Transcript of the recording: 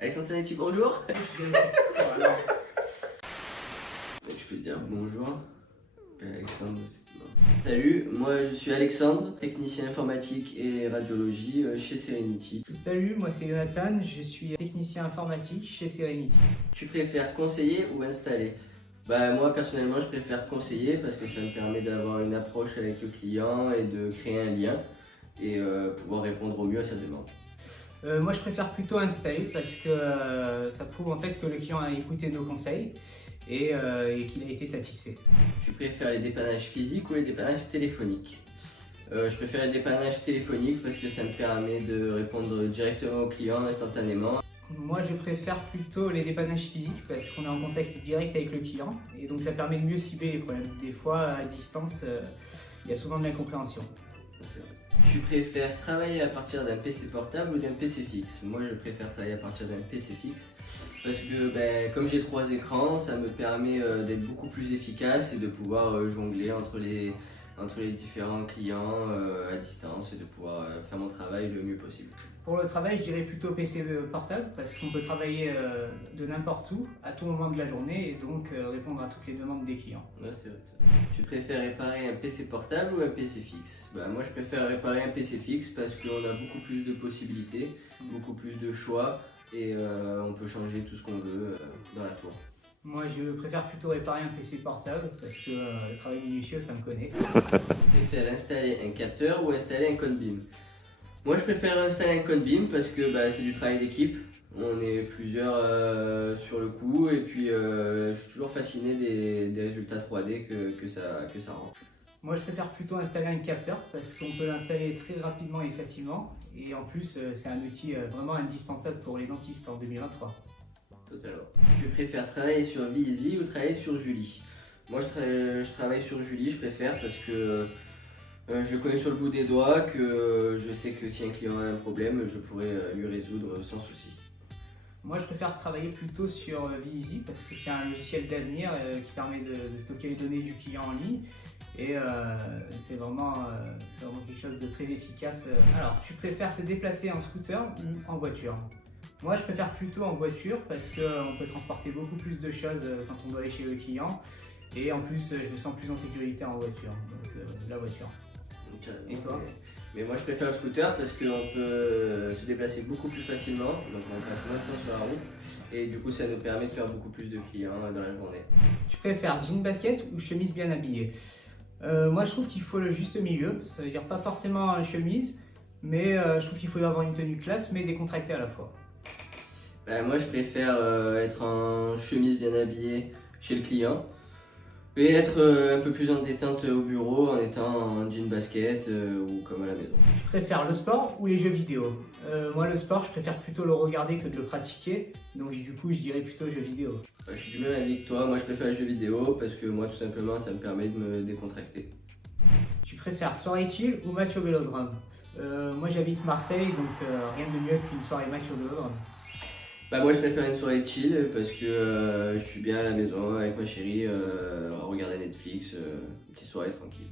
Alexandre Sanetti, bonjour. Alors, Je peux te dire bonjour. Alexandre. Salut, moi je suis Alexandre, technicien informatique et radiologie chez Serenity. salut, moi c'est Jonathan, je suis technicien informatique chez Serenity. Tu préfères conseiller ou installer? Bah moi personnellement je préfère conseiller parce que ça me permet d'avoir une approche avec le client et de créer un lien et pouvoir répondre au mieux à sa demande. Moi je préfère plutôt installer parce que ça prouve en fait que le client a écouté nos conseils et qu'il a été satisfait. Tu préfères les dépannages physiques ou les dépannages téléphoniques? Je préfère les dépannages téléphoniques parce que ça me permet de répondre directement au client instantanément. Moi je préfère plutôt les dépannages physiques parce qu'on est en contact direct avec le client et donc ça permet de mieux cibler les problèmes. Des fois à distance, il y a souvent de l'incompréhension. Tu préfères travailler à partir d'un PC portable ou d'un PC fixe? Moi je préfère travailler à partir d'un PC fixe parce que comme j'ai 3 écrans, ça me permet d'être beaucoup plus efficace et de pouvoir jongler entre les différents clients à distance et de pouvoir faire mon travail le mieux possible. Pour le travail, je dirais plutôt PC portable parce qu'on peut travailler de n'importe où, à tout moment de la journée et donc répondre à toutes les demandes des clients. Ouais, c'est vrai. Tu préfères réparer un PC portable ou un PC fixe? Moi je préfère réparer un PC fixe parce qu'on a beaucoup plus de possibilités, beaucoup plus de choix et on peut changer tout ce qu'on veut dans la tour. Moi, je préfère plutôt réparer un PC portable parce que le travail minutieux, ça me connaît. Tu préfères installer un capteur ou installer un Conbeam? Moi je préfère installer un Conbeam parce que c'est du travail d'équipe. On est plusieurs sur le coup et puis je suis toujours fasciné des résultats 3D que ça rend. Moi, je préfère plutôt installer un capteur parce qu'on peut l'installer très rapidement et facilement. Et en plus, c'est un outil vraiment indispensable pour les dentistes en 2023. Totalement. Tu préfères travailler sur Vizy ou travailler sur Julie? Moi je travaille sur Julie, je préfère parce que je le connais sur le bout des doigts, que je sais que si un client a un problème, je pourrais lui résoudre sans souci. Moi, je préfère travailler plutôt sur Vizy parce que c'est un logiciel d'avenir qui permet de stocker les données du client en ligne. Et c'est vraiment quelque chose de très efficace. Alors, tu préfères te déplacer en scooter ou en voiture? Moi, je préfère plutôt en voiture parce qu'on peut transporter beaucoup plus de choses quand on doit aller chez le client. Et en plus, je me sens plus en sécurité en voiture, donc la voiture. Et toi? Mais moi je préfère le scooter parce qu'on peut se déplacer beaucoup plus facilement, donc on passe moins de temps sur la route et du coup ça nous permet de faire beaucoup plus de clients dans la journée. Tu préfères jean basket ou chemise bien habillée? Moi, je trouve qu'il faut le juste milieu, ça veut dire pas forcément une chemise, mais je trouve qu'il faut avoir une tenue classe mais décontractée à la fois. Moi je préfère être en chemise bien habillée chez le client et être un peu plus en détente au bureau en étant en jean basket ou comme à la maison. Tu préfères le sport ou les jeux vidéo? Moi, le sport, je préfère plutôt le regarder que de le pratiquer, donc du coup, je dirais plutôt jeux vidéo. Je suis du même avis que toi, moi je préfère les jeux vidéo parce que moi tout simplement ça me permet de me décontracter. Tu préfères soirée chill ou match au vélodrome? Moi, j'habite Marseille, donc rien de mieux qu'une soirée match au vélodrome. Moi je préfère une soirée chill parce que je suis bien à la maison avec ma chérie, regarder Netflix, une petite soirée tranquille.